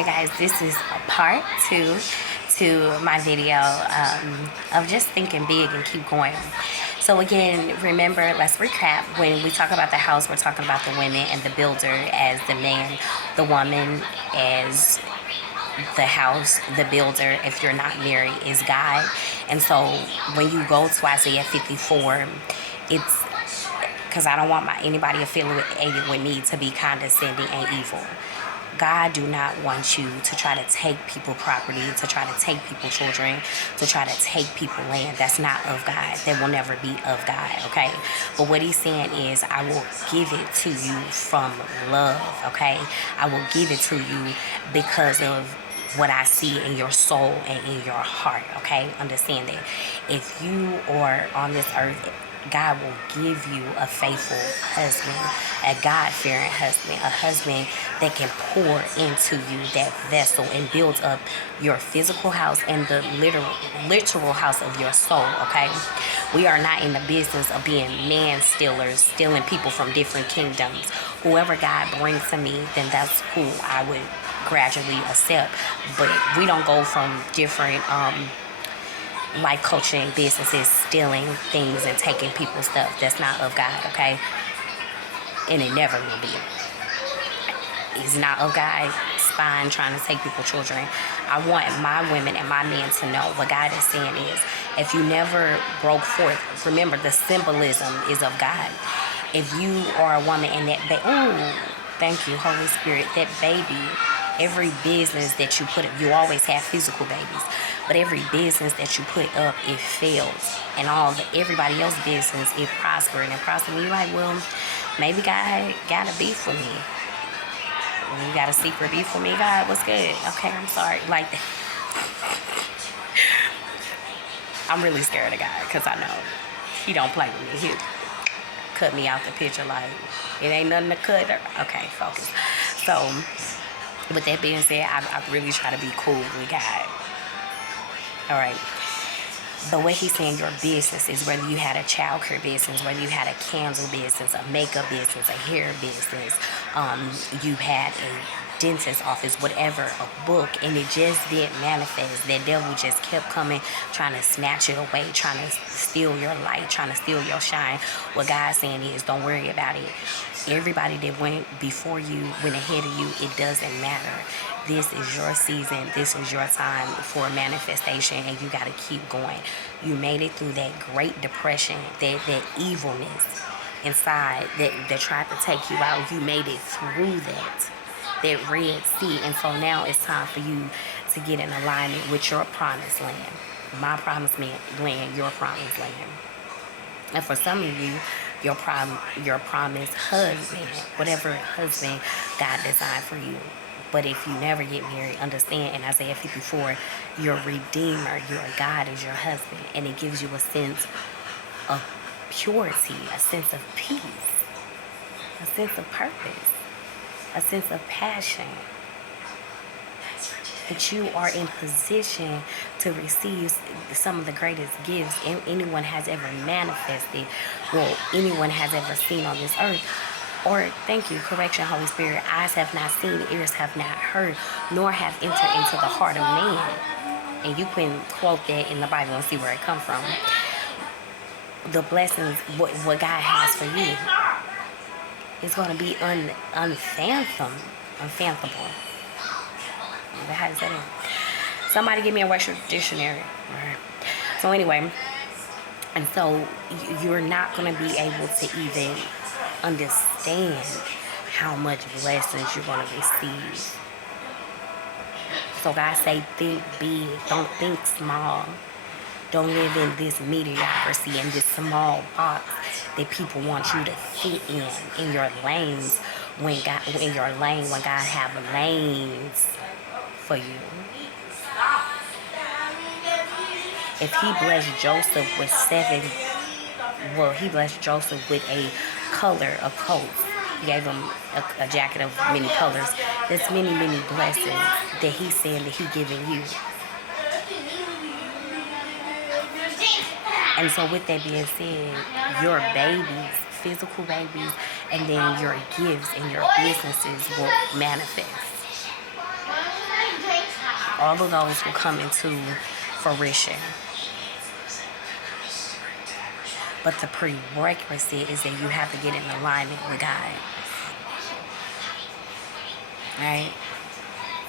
Alright guys, this is a part 2 to my video of just thinking big and keep going. So again, remember, let's recap. When we talk about the house, we're talking about the women and the builder as the man, the woman as the house, the builder, if you're not married, is God. And so when you go to Isaiah 54, it's because I don't want anybody affiliated with me to be condescending and evil. God do not want you to try to take people property, to try to take people children, to try to take people land. That's not of God. That will never be of God, okay? But what he's saying is, I will give it to you from love, okay? I will give it to you because of what I see in your soul and in your heart, okay? Understand that. If you are on this earth, God will give you a faithful husband, a God-fearing husband, a husband that can pour into you that vessel and build up your physical house and the literal house of your soul, okay? We are not in the business of being man-stealers, stealing people from different kingdoms. Whoever God brings to me, then that's who I would gradually accept. But we don't go from different life coaching businesses stealing things and taking people's stuff. That's not of God, okay? And it never will be. It's not of God, spying, trying to take people's children. I want my women and my men to know what God is saying is, if you never broke forth, remember the symbolism is of God. If you are a woman and that thank you, Holy Spirit, that baby, every business that you put up, you always have physical babies, but every business that you put up, it fails. And everybody else's business, it prospers and it prospers. And you're like, well, maybe God got a beef with me. You got a secret beef with me, God? What's good? Okay, I'm sorry. Like that. I'm really scared of God because I know he don't play with me. He cut me out the picture like it ain't nothing to cut. Okay, focus. So, with that being said, I really try to be cool with God. All right. But what he's saying, your business is whether you had a child care business, whether you had a candle business, a makeup business, a hair business, you had a dentist office, whatever, a book, and it just didn't manifest. That devil just kept coming, trying to snatch it away, trying to steal your light, trying to steal your shine. What God's saying is, don't worry about it. Everybody that went before you, went ahead of you, it doesn't matter. This is your season. This is your time for manifestation, and you got to keep going. You made it through that Great Depression, that evilness inside that tried to take you out. You made it through that Red Sea, and so now it's time for you to get in alignment with your promised land. My promised land, your promised land. And for some of you, your promised husband, whatever husband God designed for you. But if you never get married, understand in Isaiah 54, your Redeemer, your God is your husband. And it gives you a sense of purity, a sense of peace, a sense of purpose, a sense of passion. That you are in position to receive some of the greatest gifts anyone has ever manifested, well, anyone has ever seen on this earth. Or, thank you, correction, Holy Spirit, eyes have not seen, ears have not heard, nor have entered into the heart of man. And you can quote that in the Bible and see where it comes from. The blessings, what God has for you, is going to be unfathomable. How does that end? Somebody give me a Western dictionary. Right. So anyway, and so you're not going to be able to even understand how much blessings you're going to receive. So God say, think big. Don't think small. Don't live in this mediocrity, in this small box that people want you to fit in your lanes. When God have lanes for you. If he blessed Joseph with he blessed Joseph with a coat. He gave him a jacket of many colors. There's many, many blessings that he's saying that he's giving you. And so with that being said, your babies, physical babies, and then your gifts and your businesses will manifest. All of those will come into fruition. But the prerequisite is that you have to get in alignment with God. Right?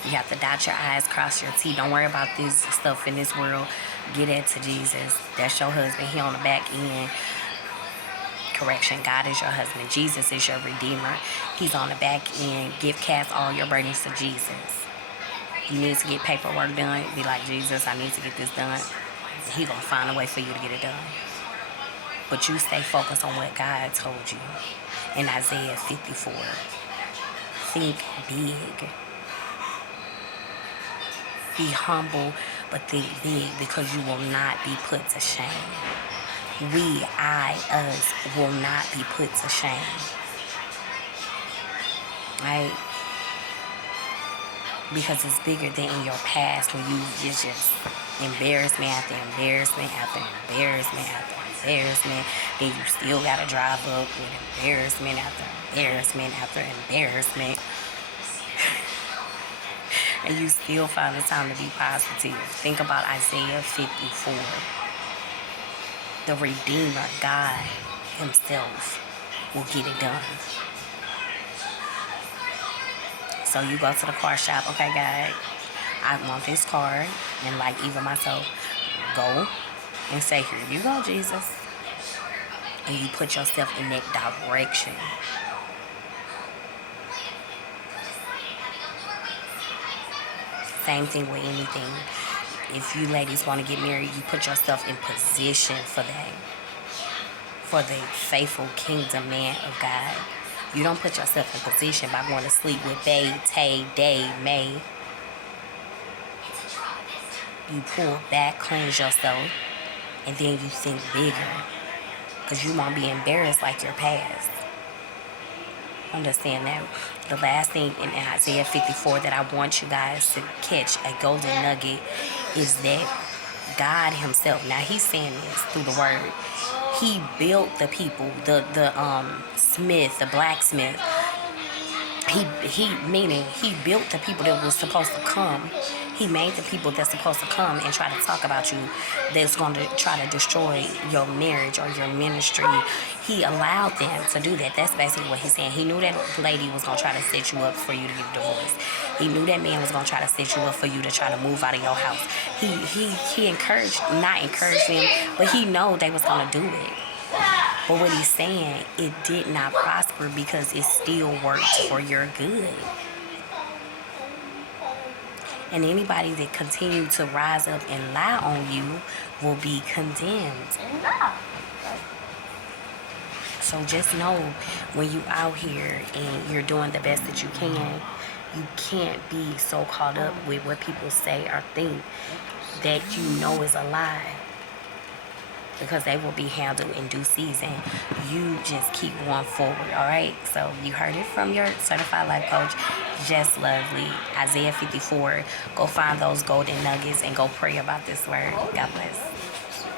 You have to dot your I's, cross your T. Don't worry about this stuff in this world. Get it to Jesus. That's your husband. He on the back end. Correction. God is your husband. Jesus is your redeemer. He's on the back end. Cast all your burdens to Jesus. You need to get paperwork done. Be like, Jesus, I need to get this done. He gonna find a way for you to get it done. But you stay focused on what God told you in Isaiah 54. Think big. Be humble, but think big, because you will not be put to shame. We, us, will not be put to shame. Right? Because it's bigger than in your past when you just embarrassment after embarrassment after embarrassment after embarrassment. Then you still gotta drive up with embarrassment after embarrassment after embarrassment. And you still find the time to be positive. Think about Isaiah 54. The Redeemer, God Himself, will get it done. So you go to the car shop. Okay, God, I want this car. And like even myself, go and say, here you go, Jesus. And you put yourself in that direction. Same thing with anything. If you ladies want to get married, you put yourself in position for that. For the faithful kingdom man of God. You don't put yourself in position by going to sleep with Bay, Tay, Day, May. You pull back, cleanse yourself, and then you think bigger. Because you won't be embarrassed like your past. Understand that. The last thing in Isaiah 54 that I want you guys to catch, a golden nugget, is that God Himself, now He's saying this through the word, He built the people, the smith, the blacksmith. He built the people that was supposed to come. He made the people that's supposed to come and try to talk about you, that's going to try to destroy your marriage or your ministry. He allowed them to do that. That's basically what He's saying. He knew that lady was going to try to set you up for you to get a divorce. He knew that man was going to try to set you up for you to try to move out of your house. He encouraged, not encouraged them, but he know they was going to do it. But what He's saying, it did not prosper because it still worked for your good. And anybody that continue to rise up and lie on you will be condemned. So just know, when you out here and you're doing the best that you can, you can't be so caught up with what people say or think that you know is a lie. Because they will be handled in due season. You just keep going forward, all right? So you heard it from your certified life coach, Jess Lovely, Isaiah 54. Go find those golden nuggets and go pray about this word. God bless.